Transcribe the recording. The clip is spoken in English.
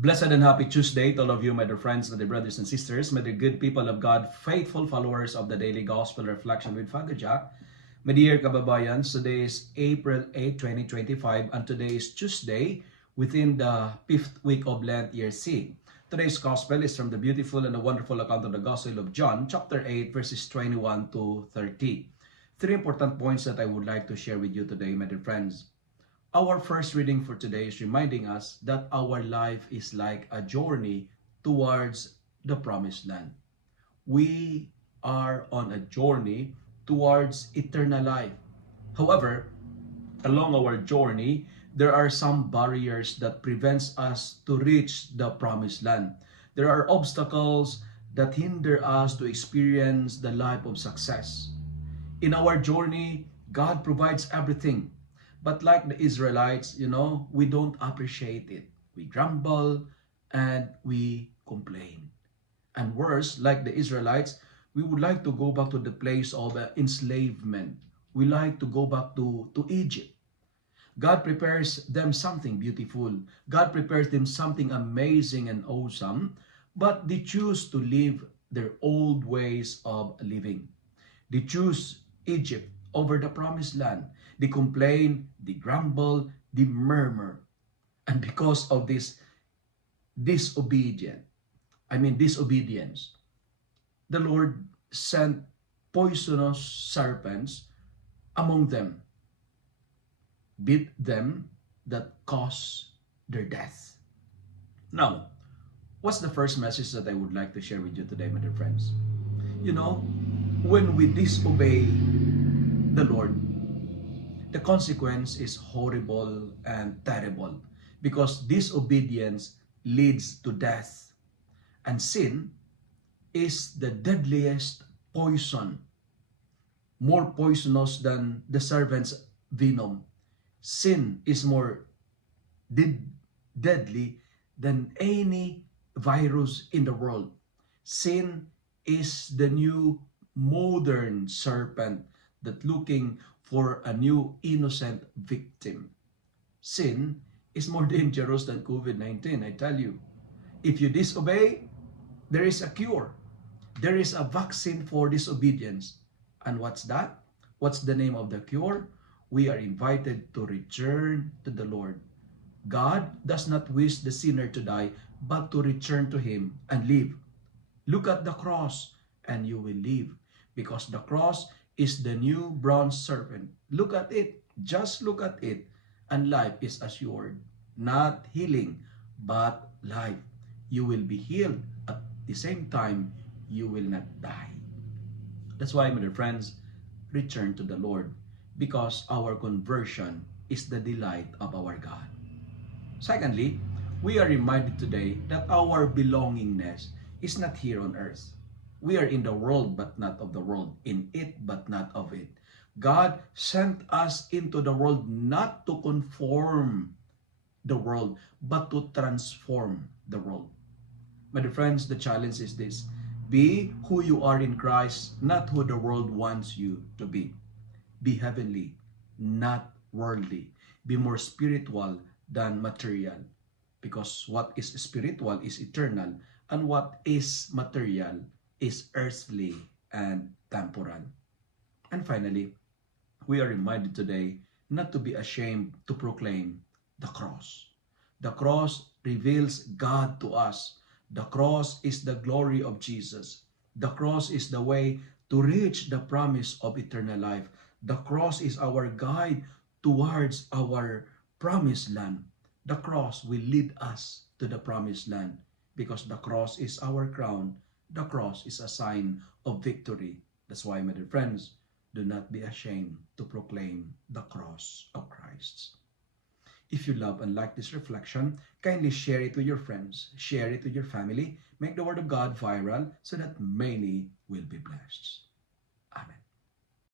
Blessed and happy Tuesday to all of you, my dear friends, my dear brothers and sisters, my dear good people of God, faithful followers of the Daily Gospel Reflection with Father Jack. My dear kababayan, today is April 8, 2025, and today is Tuesday within the 5th week of Lent, year C. Today's Gospel is from the beautiful and the wonderful account of the Gospel of John, chapter 8, verses 21 to 30. Three important points that I would like to share with you today, my dear friends. Our first reading for today is reminding us that our life is like a journey towards the promised land. We are on a journey towards eternal life. However, along our journey, there are some barriers that prevents us to reach the promised land. There are obstacles that hinder us to experience the life of success. In our journey, God provides everything. But like the Israelites, we don't appreciate it. We grumble and we complain. And worse, like the Israelites, we would like to go back to the place of enslavement. We like to go back to Egypt. God prepares them something beautiful. God prepares them something amazing and awesome, but they choose to live their old ways of living. They choose Egypt over the promised land. They complain, they grumble, they murmur. And because of this disobedience, the Lord sent poisonous serpents among them, bit them that caused their death. Now, what's the first message that I would like to share with you today, my dear friends? When we disobey the Lord, the consequence is horrible and terrible because disobedience leads to death. And sin is the deadliest poison, more poisonous than the serpent's venom. Sin is more deadly than any virus in the world. Sin is the new modern serpent that looking for a new innocent victim. Sin is more dangerous than COVID-19, I tell you. If you disobey, there is a cure. There is a vaccine for disobedience. And what's that? What's the name of the cure? We are invited to return to the Lord. God does not wish the sinner to die, but to return to Him and live. Look at the cross and you will live, because the cross is the new bronze serpent. Look at it, just look at it, and life is assured. Not healing, but life. You will be healed at the same time, you will not die. That's why, my dear friends, return to the Lord, because our conversion is the delight of our God. Secondly, we are reminded today that our belongingness is not here on earth. We are in the world but not of the world, in it but not of it. God sent us into the world not to conform the world, but to transform the world. My dear friends, the challenge is this: be who you are in Christ, not who the world wants you to be. Be heavenly, not worldly. Be more spiritual than material. Because what is spiritual is eternal, and what is material is earthly and temporal. And finally, we are reminded today not to be ashamed to proclaim the cross. The cross reveals God to us. The cross is the glory of Jesus. The cross is the way to reach the promise of eternal life. The cross is our guide towards our promised land. The cross will lead us to the promised land, because the cross is our crown. The cross is a sign of victory. That's why, my dear friends, do not be ashamed to proclaim the cross of Christ. If you love and like this reflection, kindly share it with your friends, share it with your family, make the Word of God viral so that many will be blessed.